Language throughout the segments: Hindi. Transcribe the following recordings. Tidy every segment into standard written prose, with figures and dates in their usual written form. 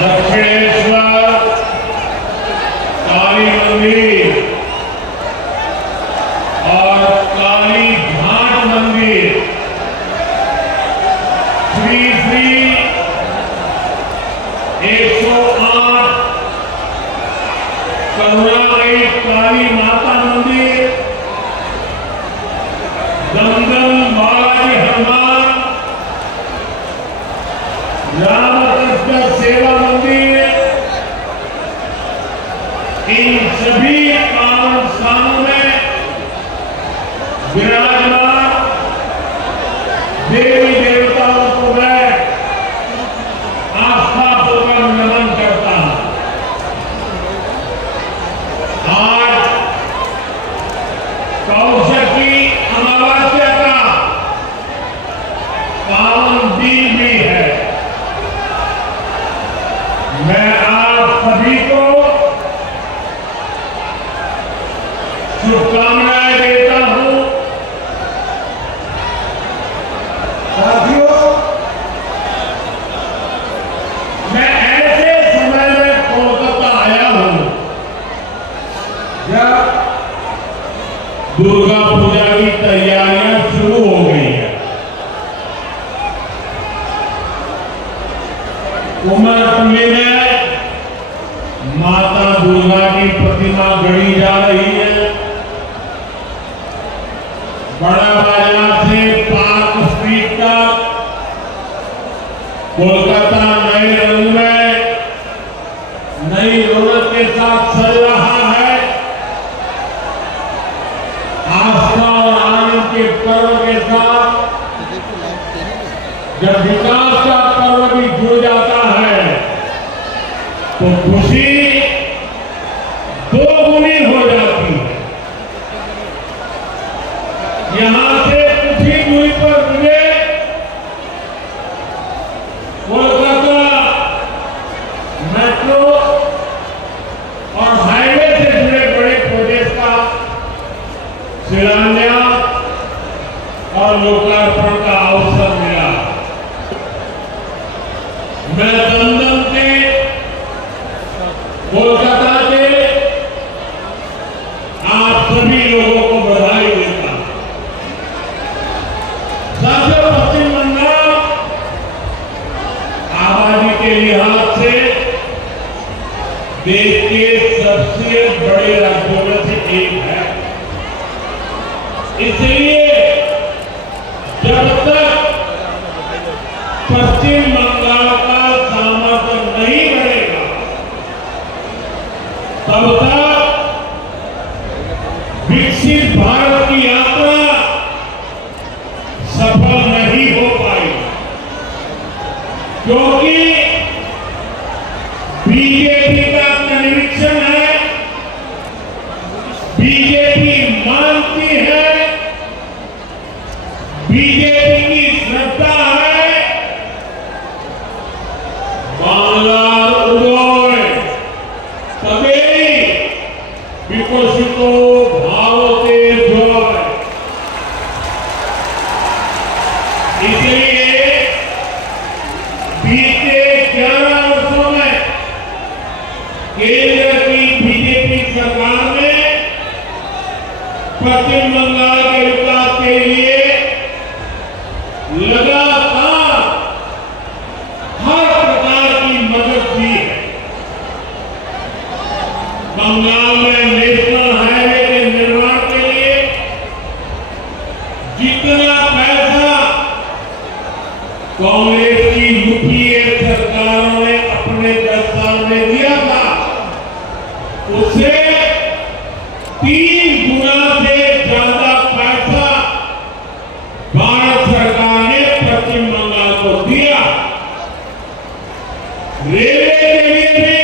दक्षिणेश्वर काली मंदिर और काली घाट मंदिर श्री श्री 108 करुणामयी काली माता मंदिर, दमदम बालाजी हनुमान, रामकृष्ण सेवा मंदिर, इन सभी पावन स्थानों में विराजमान देवी देवताओं को मैं आस्थापूर्वक नमन करता हूं। आज कौशकी अमावस्या का पावन दिन भी है। मैं आप सभी को शुभकामनाएं देता हूं। साथियों, मैं ऐसे समय में कोलकाता आया हूं जब दुर्गा पूजा की तैयारियां शुरू हो गई है। कुमारटुली में माता दुर्गा की प्रतिमा गढ़ी जा रही है। बड़ा बाजार से पार्क स्ट्रीट तक कोलकाता नए रंग में नई रौनक के साथ सज रहा है। आस्था और आनंद के पर्व के साथ जब विकास का पर्व भी जुड़ जाता है तो खुशी दोगुनी हो जाती है। यहां से कुछ ही दूरी पर मुझे कोलकाता मेट्रो और हाईवे से जुड़े बड़े प्रोजेक्ट का शिलान्यास और लोकार्पण का अवसर मिला। मैं दमदम के, कोलकाता के आप सभी लोगों को बधाई देता हूं। साथियों, पश्चिम बंगाल आबादी के लिहाज से देश के सबसे बड़े राज्यों में से एक है। इसलिए जब तक पश्चिम बंगाल का सामर्थ्य नहीं बढ़ेगा तब तक विकसित भारत की यात्रा सफल नहीं हो पाएगी, क्योंकि बीजेपी का कन्विक्शन है, बीजेपी मानती है, बीजेपी की श्रद्धा है, बांग्लार उदय तबे विकसितो भावते जय। इसलिए बीते 11 वर्षों में केंद्र की बीजेपी सरकार ने पश्चिम बंगाल के विकास के लिए लगातार हर प्रकार की मदद दी है। बंगाल में नेशनल हाईवे के निर्माण के लिए जितना पैसा कांग्रेस की यूपीए सरकारों ने अपने 10 साल में दिया था, उससे 3 गुना से ज्यादा पैसा भारत सरकार ने पश्चिम बंगाल को दिया। रेलवे के लिए भी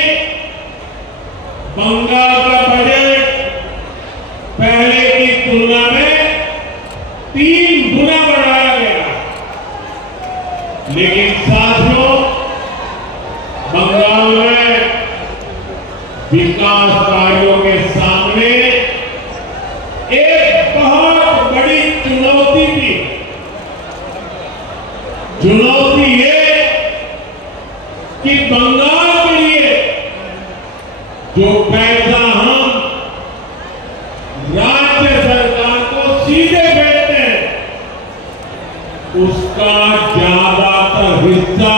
बंगाल का बजट पहले की तुलना में 3 गुना बढ़ाया गया। लेकिन साथियों, बंगाल में विकास कार्यों के सामने एक बहुत बड़ी चुनौती थी। चुनौती ये कि बंगाल के जो पैसा हम राज्य सरकार को सीधे भेजते हैं, उसका ज्यादातर हिस्सा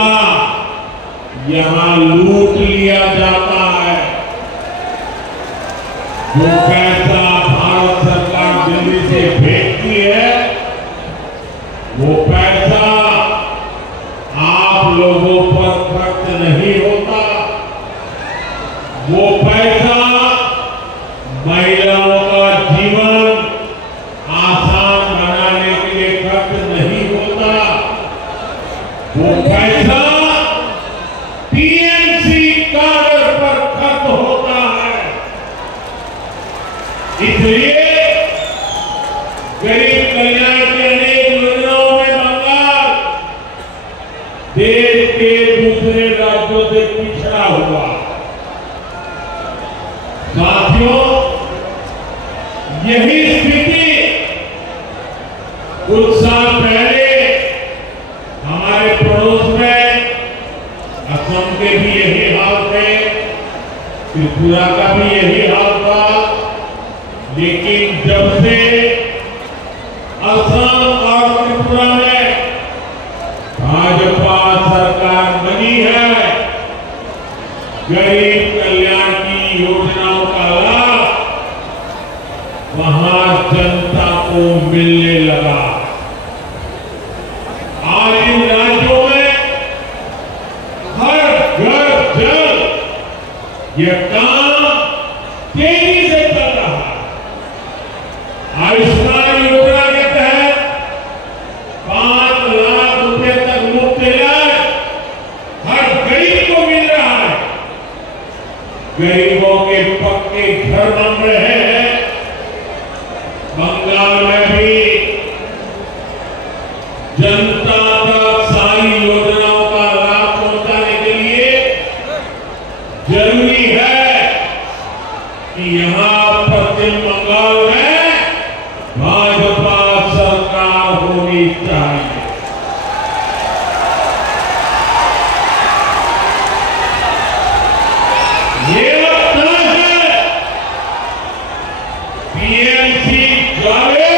यहां लूट लिया जाता है। जो पैसा भारत सरकार दिल्ली से भेजती है, वो पैसा आप लोगों पर खर्च नहीं होता। वो पैसा महिलाओं का जीवन आसान बनाने के लिए खर्च नहीं होता। वो पैसा टीएमसी कार्ड पर खर्च होता है। इसलिए गरीब कल्याण की अनेक योजनाओं में बंगाल देश के दूसरे राज्यों से पिछड़ा हुआ। साथियों, यही स्थिति कुछ साल पहले हमारे पड़ोस में असम के भी यही हाल थे, त्रिपुरा का भी यही हाल था। लेकिन जब से असम और त्रिपुरा में भाजपा सरकार बनी है, गरीब कल्याण की योजनाओं का लाभ वहां जनता को मिलने लगा। आज इन राज्यों में हर घर जल यह काम तेजी से चल रहा है। आयुष्मान योजना के तहत 5 लाख रुपए तक मुफ्त इलाज हर गरीब को मिल रहा है। गरीबों के पक्के घर बन रहे हैं। बंगाल में भी जनता तक सारी योजनाओं का लाभ पहुंचाने के लिए जरूरी है कि यहां पश्चिम बंगाल में भाजपा सरकार होनी चाहिए। ये वक्त है टीएमसी ज्वाले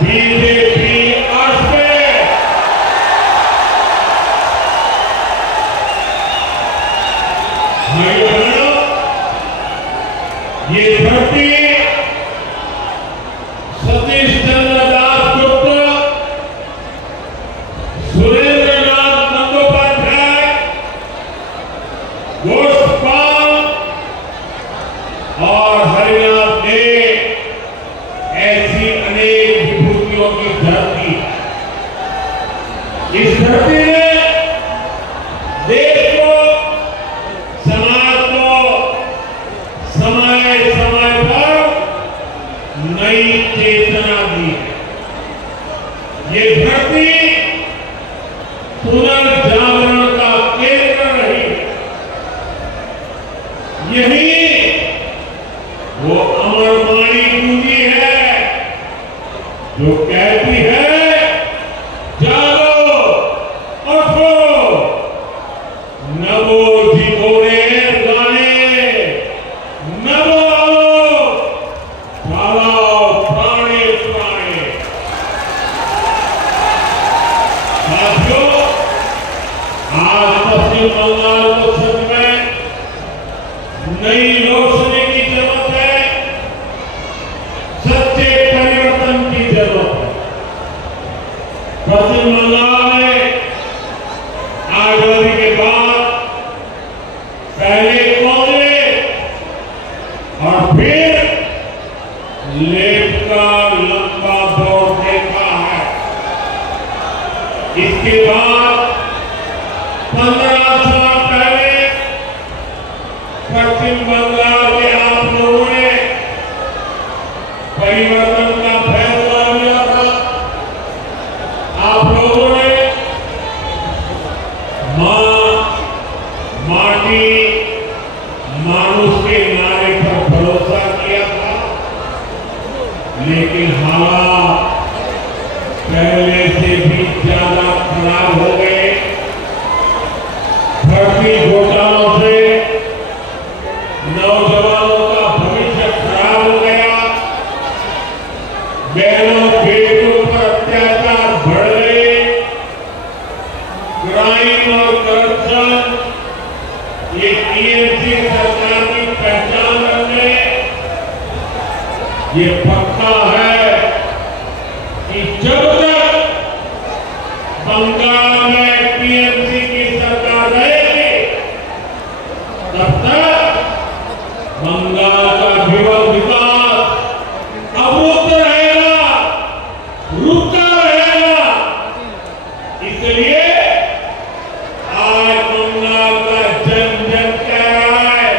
बीजेपी आस्ते। भाइयों बहनों, ये धरती सतीश चंद्र दासगुप्त, सुरेंद्र नाथ बंदोपाध्याय, गोस्वाल और हरिनाथ देव ऐसी अनेक विभूतियों की धरती। इस धरती ने देश को, समाज को समय समय पर नई चेतना दी है। ये धरती पुनर्जागरण का केंद्र रही है। यही वो अमर वाणी पूंजी है जो कहती है, जागो उठो, नवो जीवोरे गाने, नवो आओ, भावाओ प्राणे प्राणे। साथियों, आज पश्चिम बंगाल को सच में नई रोशनी की जरूरत है, सच्चे परिवर्तन की जरूरत है। पश्चिम बंगाल में आजादी के बाद पहले कांग्रेस और फिर लेफ्ट का लंबा दौर देखा है। इसके बाद 15 साल पहले पश्चिम बंगाल के आप लोगों ने परिवर्तन का फैसला लिया था। आप लोगों ने मां, माटी, मानुष के नारे पर भरोसा किया था। लेकिन हालात पहले से भी ज्यादा खराब हो गए। भर्ती घोटालों से क्राइम और करप्शन ये टीएमसी सरकार की पहचान रखने ये पक्का है कि जब तक बंगाल में टीएमसी की सरकार रहेगी तब तक बंगाल का विकास अवरुद्ध रहेगा, रुका रहेगा। इसलिए आज बंगाल का जन जन कह रहा है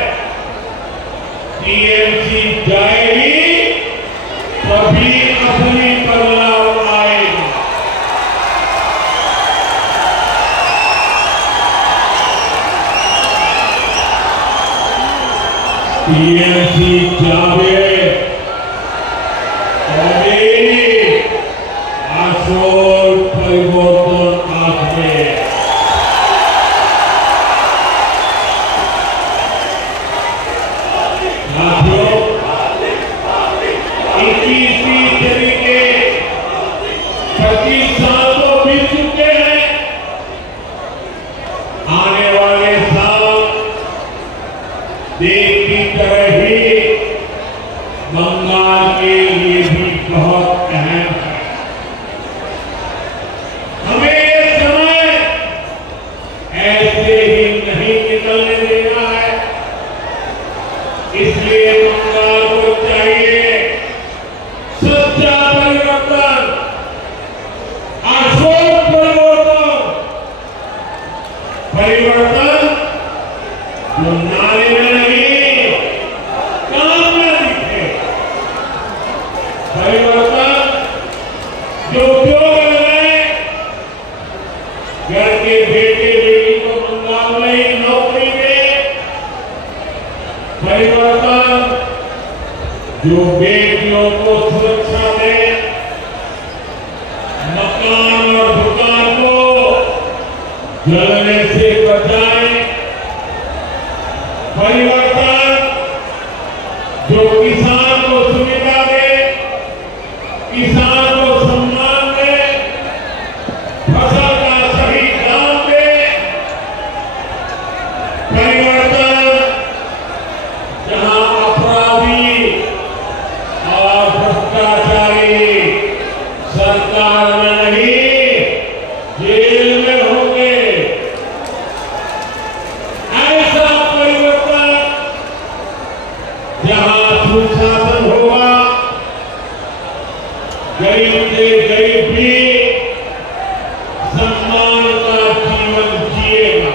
टीएमसी जाएगी तभी असली बदलाव आएगा। टीएमसी जावे तभी আসল পরিবর্তন আসবে। साथियों, 21वीं सदी के 25 साल तो बीत चुके हैं। आने वाले साल देश की तरह ही बंगाल के लिए भी बहुत अहम है। हमें ये समय ऐसे ही नहीं निकलने देना है। इसलिए बंगाल को चाहिए सच्चा परिवर्तन, आशोक परिवर्तन, परिवर्तन जो नारे में नहीं काम में दिखे, परिवर्तन जो उपयोग में घर के बेटे बेटी को बंगाल में ही नौकरी दे, परिवर्तन जो बेटियों को सुरक्षा दे, मकान और दुकान को जलने से बचाए, परिवर्तन जो किसान को सुविधा दे, किसान को सम्मान दे, फसल का सही दाम दे, परिवर्तन जहां अपराधी और भ्रष्टाचारी सरकार में नहीं जेल में होंगे, ऐसा परिवर्तन जहां सुशासन होगा, गरीब से गरीब भी सम्मान का जीवन जिएगा।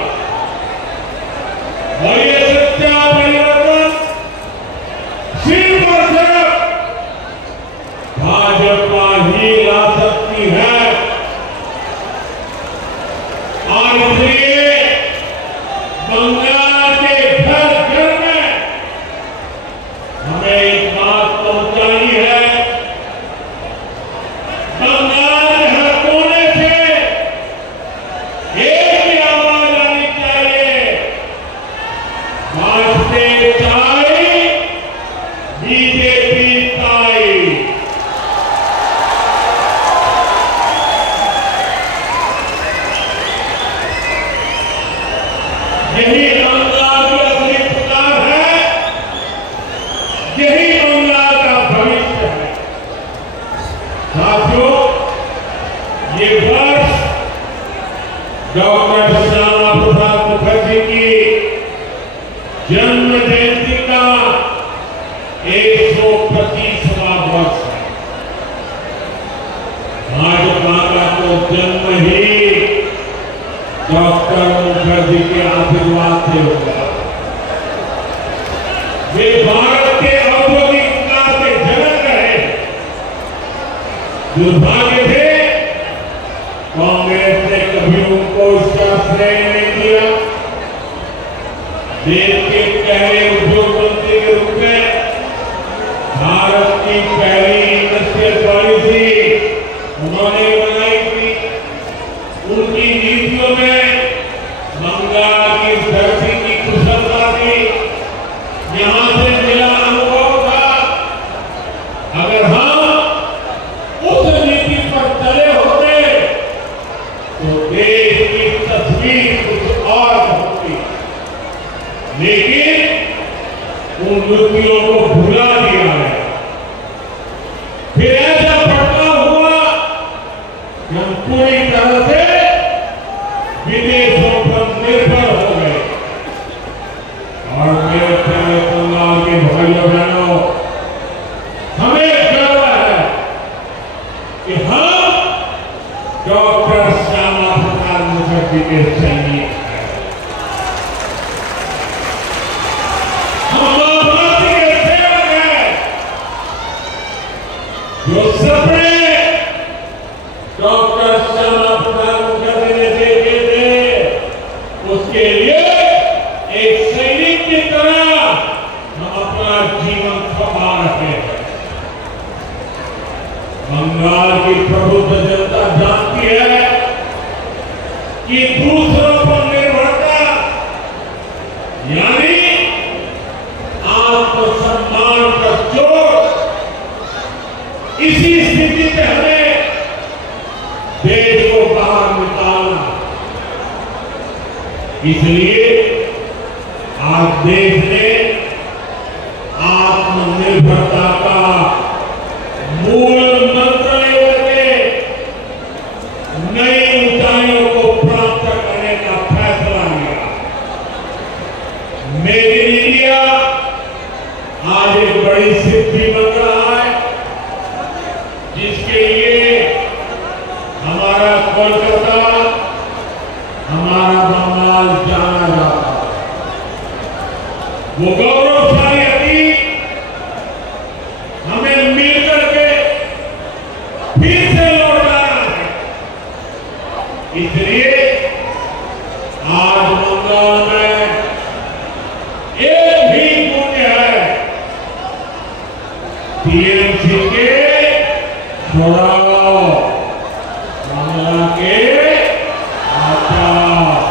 और ये सच्चा परिवर्तन सिर्फ और सिर्फ भाजपा ही ला सकती है। और इसलिए बंगाल के घर घर में हमें एक बात पहुंचानी है। बंगाल के हर कोने से एक ही आवाज आनी चाहिए, भाजपा ताई, बीजेपी ताई। यही बंगाल की असली पुकार है, यही बंगाल का भविष्य है। साथियों, ये वर्ष डॉक्टर श्यामा प्रसाद मुखर्जी की जन्म जयंती का 125वां वर्ष है। भाजपा का तो जन्म ही डॉक्टर मुखर्जी के आशीर्वाद से होगा। वे भारत के औद्योगिक विकास के जनक रहे। दुर्भाग्य थे कांग्रेस ने कभी उनको इसका श्रेय नहीं दिया। देश के पहले उद्योग मंत्री के रूप में भारत की पहली इंडस्ट्रियल पॉलिसी उन्होंने बनाई थी। उनकी नीतियों में बंगाल की धरती की कुशलता थी, यहां से मिला अनुभव था। अगर हम उस नीति पर चले होते तो देश की तस्वीर उन नीतियों को भुला दिया है। फिर ऐसा पड़ता हुआ कि हम पूरी तरह से विदेशों पर निर्भर हो गए। और मेरे प्यारे पंजाब के भाइयों बहनों, हमें गर्व है कि हम डॉक्टर श्यामा प्रसाद मुखर्जी के सैनिक हैं। हम मानवता के सेवक हैं। जो सपने डॉक्टर श्यामा प्रसाद मुखर्जी ने देखे थे, उसके लिए एक सैनिक की तरह हम अपना जीवन खपा रहे हैं। बंगाल की प्रबुद्ध जनता जानती है कि दूसरों पर निर्भरता यानी आत्मसम्मान का चोट, इसी स्थिति में हमें देश को बाहर निकालना। इसलिए आज देश ने आत्मनिर्भरता का मूल मंत्र लेकर नई ऊंचाइयों को प्राप्त करने का फैसला लिया। मेक इन इंडिया आज एक बड़ी सिद्धि बन रहा है, जिसके लिए हमारा कोलकाता, हमारा बंगाल जाना जाता है। वो गौरवशाली अतीत हमें मिलकर के फिर से लौटाना है। इसलिए आज बंगाल में एक भी पुण्य है, टीएमसी के छोड़ाओ, बांग्ला के आचार।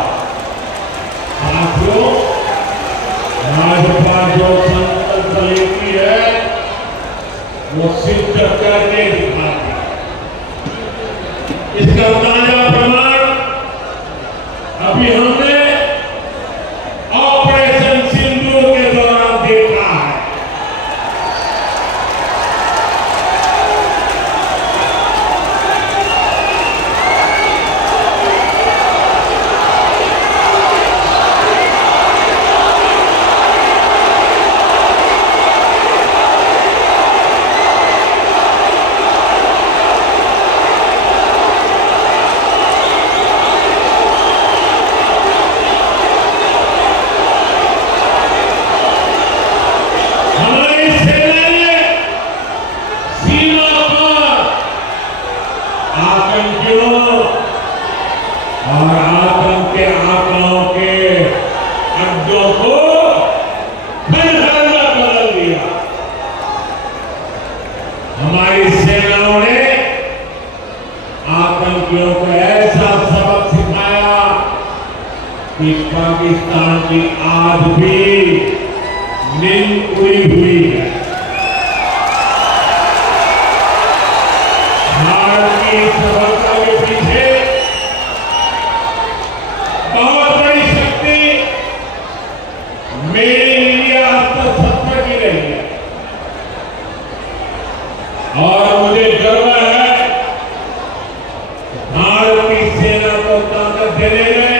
साथियों, भाजपा जो संकल्प लेती है वो सिद्ध करके दिखाती है। इसका ताजा प्रमाण अभी हमने ऑपरेशन सिंदूर के दौरान देखा है। और आतंक के आंकड़ों के अड्डों को बदल दिया। हमारी सेनाओं ने आतंकियों को ऐसा सबक सिखाया कि पाकिस्तान की आज भी नींद उड़ी हुई है। भारत की सफलता के पीछे बहुत बड़ी शक्ति मेक इन इंडिया अस्त्र की रही है। और मुझे गर्व है भारत की सेना को ताकत देने में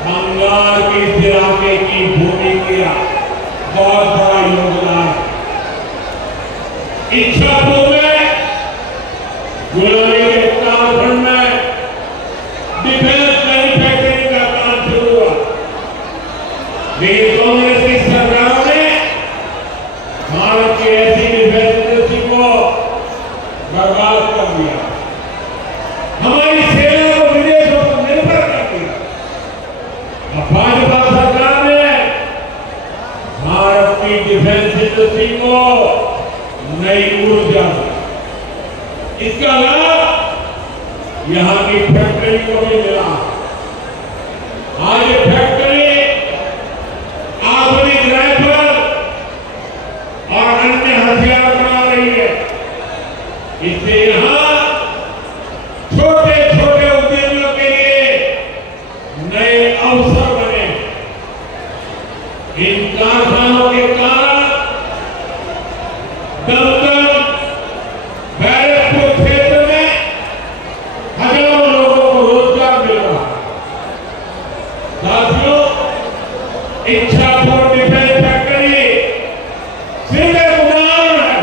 बंगाल की इस इलाके की भूमि का बहुत बड़ा योगदान है। इच्छापुर में गुलामी के कालखंड में डिफेंस मैन्युफैक्चरिंग का काम शुरू हुआ, लेकिन कांग्रेस की सरकारों ने भारत की ऐसी डिफेंस इंडस्ट्री को बर्बाद कर दिया। हमारी सेना को विदेशों पर निर्भर कर दिया। अब भाजपा सरकार ने भारत की डिफेंस इंडस्ट्री को नई ऊर्जा दी। इसका लाभ यहां की फैक्ट्री को भी मिला। आज ये फैक्ट्री आधुनिक राइफल और अन्य हथियार बना रही है। इससे यहां छोटे छोटे उद्यमियों के लिए नए अवसर बने। इन कारखानों के इच्छापुर डिफेंस फैक्ट्री सिर्फ एक उदाहरण है।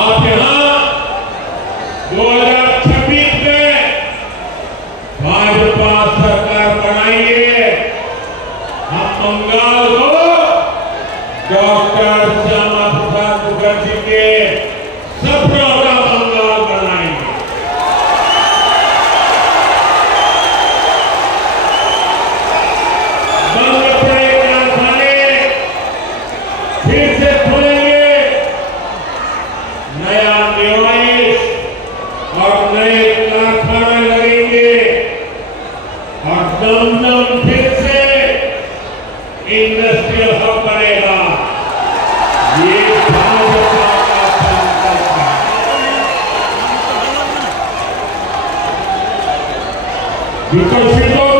आप यहां 2026 में भाजपा सरकार बनाइए। हम बंगाल को डॉक्टर श्यामा प्रसाद मुखर्जी के सपनों का बंगाल बनाएंगे। बंद पड़े कारखाने फिर से खुलेंगे, नया डिवाइस और नए कारखाने लगेंगे और दमदम फिर से इंडस्ट्रियल हब बनेगा। ये भाजपा का संकल्प है। विपक्षी को